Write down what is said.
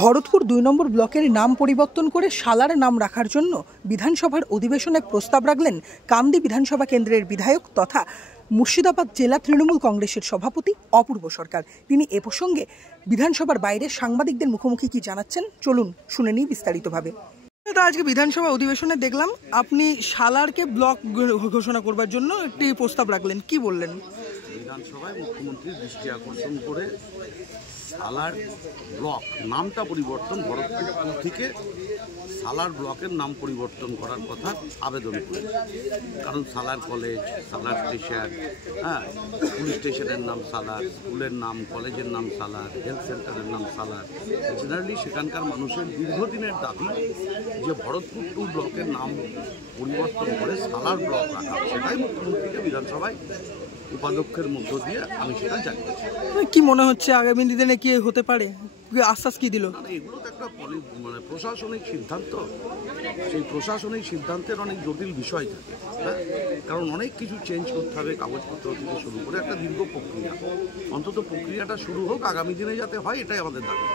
ভরতপুর ২ নম্বর ব্লকের নাম পরিবর্তন করে সালার নাম রাখার জন্য বিধানসভার অধিবেশনে প্রস্তাব রাখলেন কান্দি বিধানসভা কেন্দ্রের বিধায়ক তথা মুর্শিদাবাদ জেলা তৃণমূল কংগ্রেসের সভাপতি অপূর্ব সরকার। তিনি এ প্রসঙ্গে বিধানসভার বাইরে সাংবাদিকদের মুখোমুখি কি জানাচ্ছেন চলুন শুনে নিই বিস্তারিতভাবে। আজকে বিধানসভা অধিবেশনে দেখলাম আপনি সালারকে ব্লক ঘোষণা করবার জন্য একটি প্রস্তাব রাখলেন, কি বললেন? বিধানসভায় মুখ্যমন্ত্রীর দৃষ্টি আকর্ষণ করে সালার ব্লক নামটা পরিবর্তন, ভরতপুর থেকে সালার ব্লকের নাম পরিবর্তন করার কথা আবেদন করে। কারণ সালার কলেজ, সালার স্টেশন, পুলিশ স্টেশনের নাম সালার, স্কুলের নাম, কলেজের নাম সালার, হেলথ সেন্টারের নাম সালার। জেনারেলি সেখানকার মানুষের দীর্ঘদিনের দাবি যে ভরতপুর 2 ব্লকের নাম পরিবর্তন করে সালার ব্লক রাখা, সেটাই মুখ্যমন্ত্রীকে বিধানসভায় উপাধ্যক্ষের মধ্য দিয়ে আমি সেটা জানিয়েছি। কি মনে হচ্ছে আগামী দিনে কি হতে পারে, আশ্বাস কি দিল? এগুলো তো একটা প্রশাসনিক সিদ্ধান্ত, সেই প্রশাসনিক সিদ্ধান্তের অনেক জটিল বিষয় থাকে, কারণ অনেক কিছু চেঞ্জ করতে হবে, কাগজপত্র থেকে শুরু করে একটা দীর্ঘ প্রক্রিয়া। অন্তত প্রক্রিয়াটা শুরু হোক, আগামী দিনে যাতে হয়, এটাই আমাদের দাবি।